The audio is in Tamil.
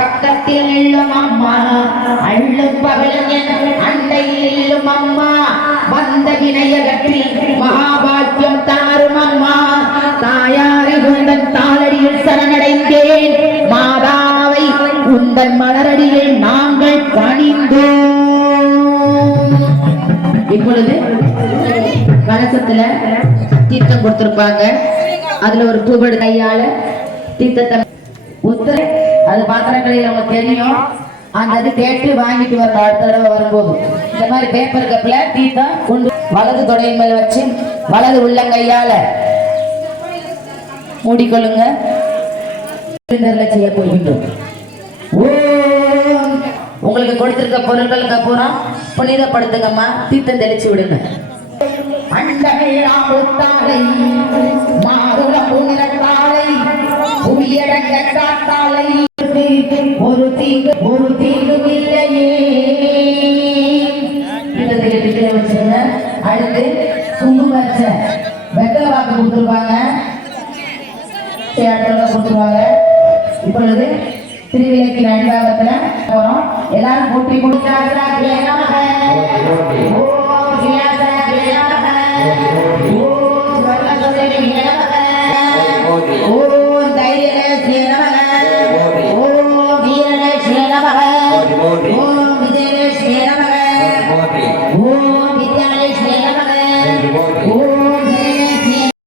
பக்கத்தில் நில்லும் அம்மா அள்ளும் பகலும் என் அண்டையில் நில்லும் அம்மா. வந்த வினையகத்தில் மகாபாக்கியம் தாரும் அம்மா. தாயாரி உந்தன் தாளடியில் சரணடைந்தேன். மாதாவை உந்தன் மலரடியில் நாங்கள் பணிந்தோம். இப்பொழுது கலசத்துல தீர்த்தம் கொடுத்திருப்பாங்க. அதுல ஒரு பூபடு கையால தீர்த்தத்தை ஊத்து அது பாத்திரக்கடையில் அவங்களுக்கு தெரியும். அந்த இது கேட்டு வாங்கிட்டு வர அடுத்த தடவை வரும்போது. இந்த மாதிரி பேப்பர் கப்ல தான் கொண்டு வலது தொடையின் மேல் வச்சு வலது உள்ளங்கையால மூடிக்கொள்ளுங்க. சிலிண்டர்ல செய்ய போகின்றோம். உங்களுக்கு கொடுத்திருக்க பொருட்களுக்கு அப்புறம் புனிதப்படுத்துங்கம்மா. தீர்த்தம் தெளிச்சு விடுங்க. அண்டமெல்லாம் ஒத்தாலை மாதுள புனிதத்தாலை புவியடங்க காத்தாலை ஒரு தீங்கும் இல்லையே தீர்த்தத்தை அடுத்து வெத்தலை வாக்கு கொடுத்துருப்பாங்க. கொடுத்துருவாங்க. இப்பொழுது திருவிலைக்கு நண்பாகத்துல போறோம். எல்லாரும் போட்டி கொடுத்தாங்க ఓం విద్యాలయ శ్రీరమగ ఓం విద్యాలయ శ్రీరమగ